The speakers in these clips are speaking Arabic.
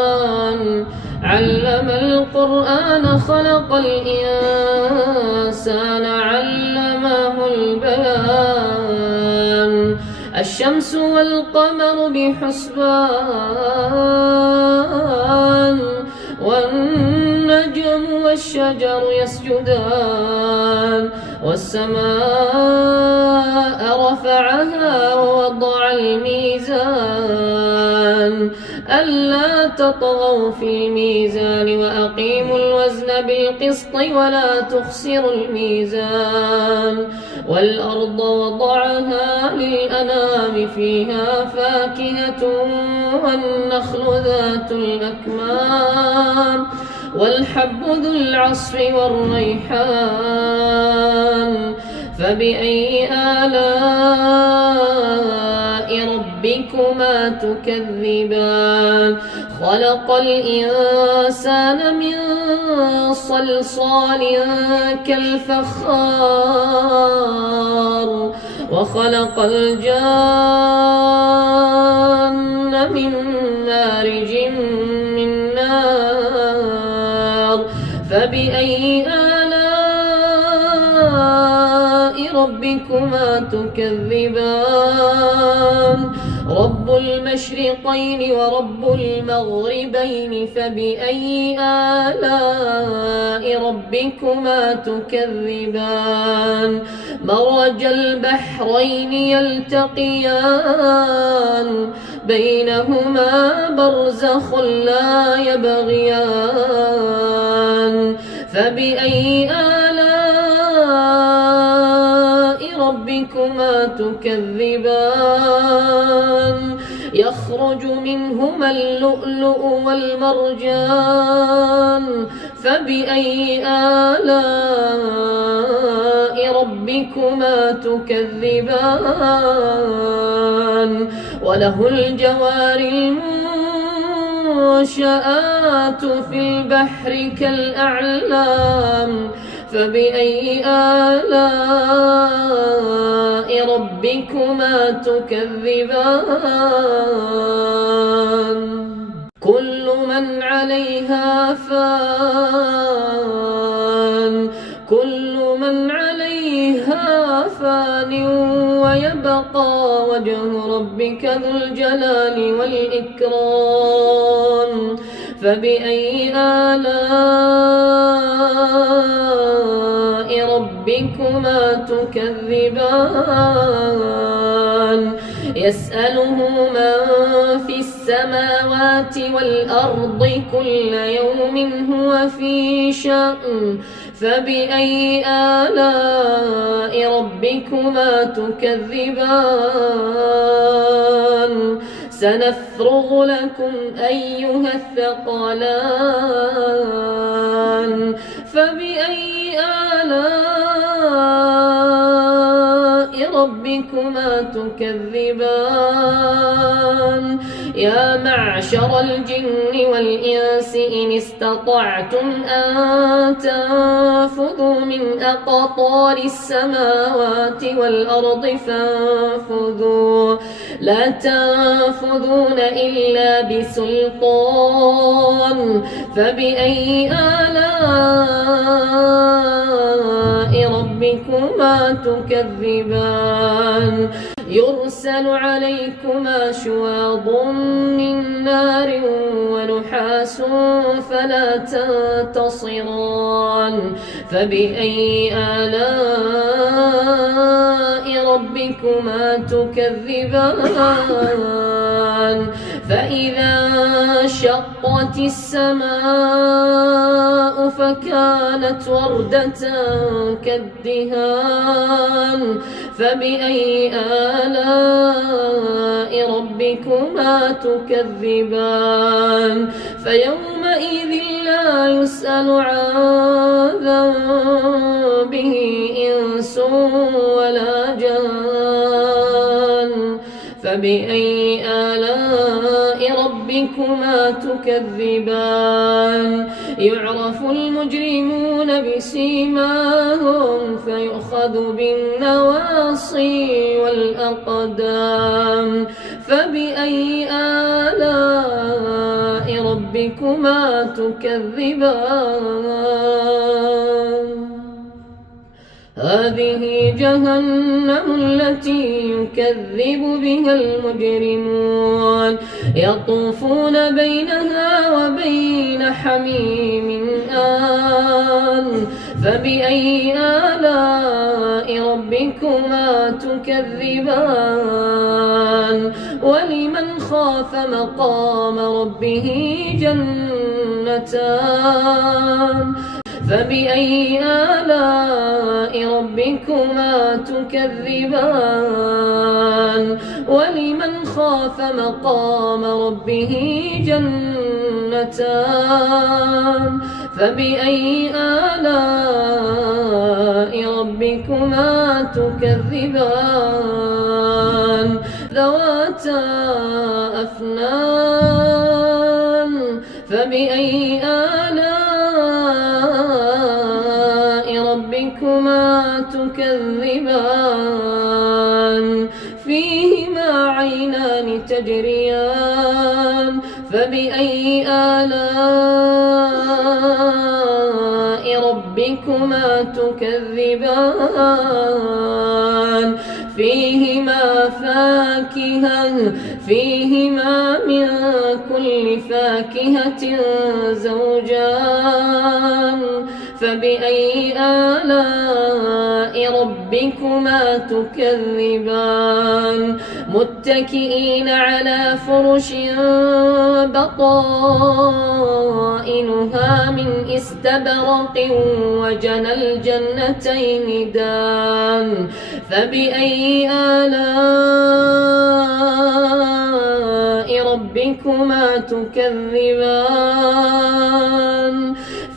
علم القرآن خلق الإنسان علمه البيان الشمس والقمر بحسبان والنجم والشجر يسجدان والسماء رفعها ووضع الميزان ألا تطغوا في الميزان وأقيموا الوزن بالقسط ولا تخسروا الميزان والأرض وضعها للأنام فيها فاكهة والنخل ذات الأكمام والحب ذو العصف والريحان فبأي آلاء ربكما تكذبان خلق الإنسان من صلصال كالفخار وخلق الجان من مارج من نار فبأي آلاء ربكما تكذبان رب المشرقين ورب المغربين فبأي آلاء ربكما تكذبان مرج البحرين يلتقيان بينهما برزخ لا يبغيان فبأي آلاء ربكما تكذبان يخرج منهما اللؤلؤ والمرجان فبأي آلاء ربكما تكذبان وله الجوار المنشآت في البحر كالأعلام فبأي آلاء ربكما تكذبان كل من عليها فان ويبقى وجه ربك ذو الجلال والإكرام فبأي آلاء ربكما تكذبان يسأله من في السماوات والأرض كل يوم هو في شأن فبأي آلاء ربكما تكذبان سنفرغ لكم أيها الثقلان فبأي آلاء ربكما تكذبان يا معشر الجن والإنس إن استطعتم أن تنفذوا من أقطار السماوات والأرض فانفذوا لا تنفذون إلا بسلطان فبأي آلاء ربكما تكذبان يرسل عليكما شواظ من نار ونحاس فلا تنتصران فبأي آلاء ربكما تكذبان فإذا انشقت السماء فكانت وردة كالدهان فبأي آلاء ربكما تكذبان فيومئذ لا يسأل عن ذنبه إنس ولا جان فبأي آلاء ربكما ربكما تكذبان يعرف المجرمون بسيماهم فيؤخذ بالنواصي والأقدام فبأي آلاء ربكما تكذبان هذه جهنم التي يكذب بها المجرمون يطوفون بينها وبين حميم آن فبأي آلاء ربكما تكذبان ولمن خاف مقام ربه جنتان فبأي آلاء ربكما تكذبان ولمن خاف مقام ربه جنتان فبأي آلاء ربكما تكذبان ذواتا أفنان فبأي آلاء ربكما تكذبان فيهما عينان تجريان فبأي آلاء ربكما تكذبان فيهما من كل فاكهة زوجان فبأي آلاء ربكما تكذبان متكئين على فرش بطائنها من استبرق وجنى الجنتين دان فبأي آلاء ربكما تكذبان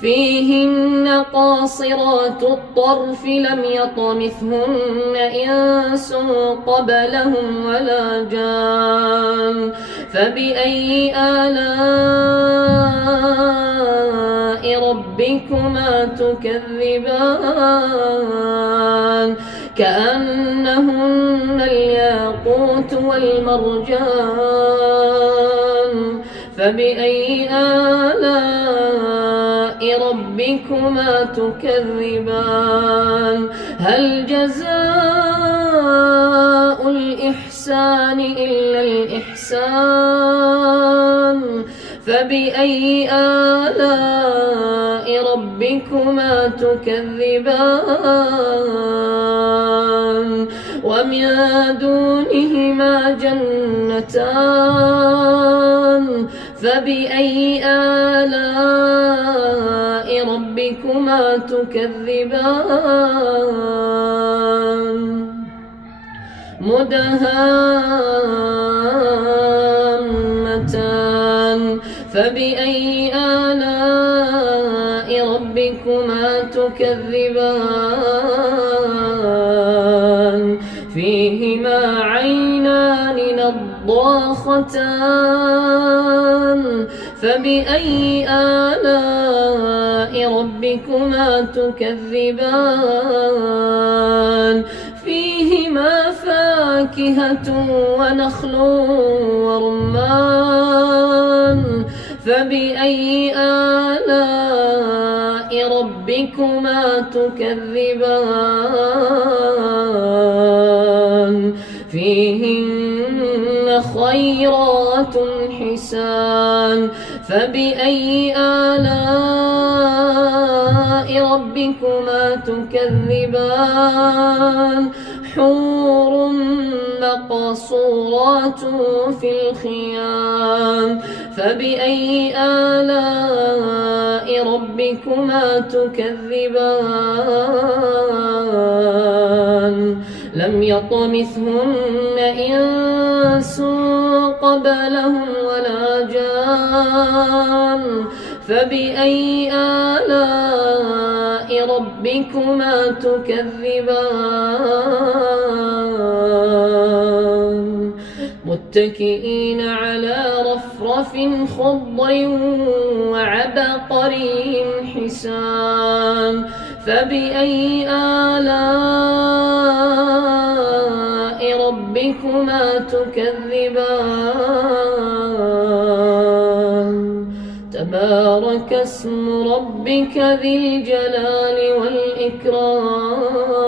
فيهن قاصرات الطرف لم يطمثهن إنس قبلهم ولا جان فبأي آلاء ربكما تكذبان كأنهن الياقوت والمرجان فبأي آلاء ربكما تكذبان هل جزاء الإحسان إلا الإحسان فبأي آلاء ربكما تكذبان ومن دونهما جنتان فبأي آلاء ربكما تكذبان مدهامتان فبأي آلاء ربكما تكذبان فيهما عينان نضاختان فبأي آلاء ربكما تكذبان فيهما فاكهة ونخل ورمان فبأي آلاء ربكما تكذبان فيهن خيرات حسان فبأي آلاء ربكما تكذبان حور مقصورات في الخيام فبأي آلاء ربكما تكذبان لم يطمثهن إنس قبلهم ولا جان فبأي آلاء ربكما تكذبان متكئين على رفرف خضر وعبقري حسان فبأي آلاء ربكما تكذبان تبارك اسم ربك ذي الجلال والإكرام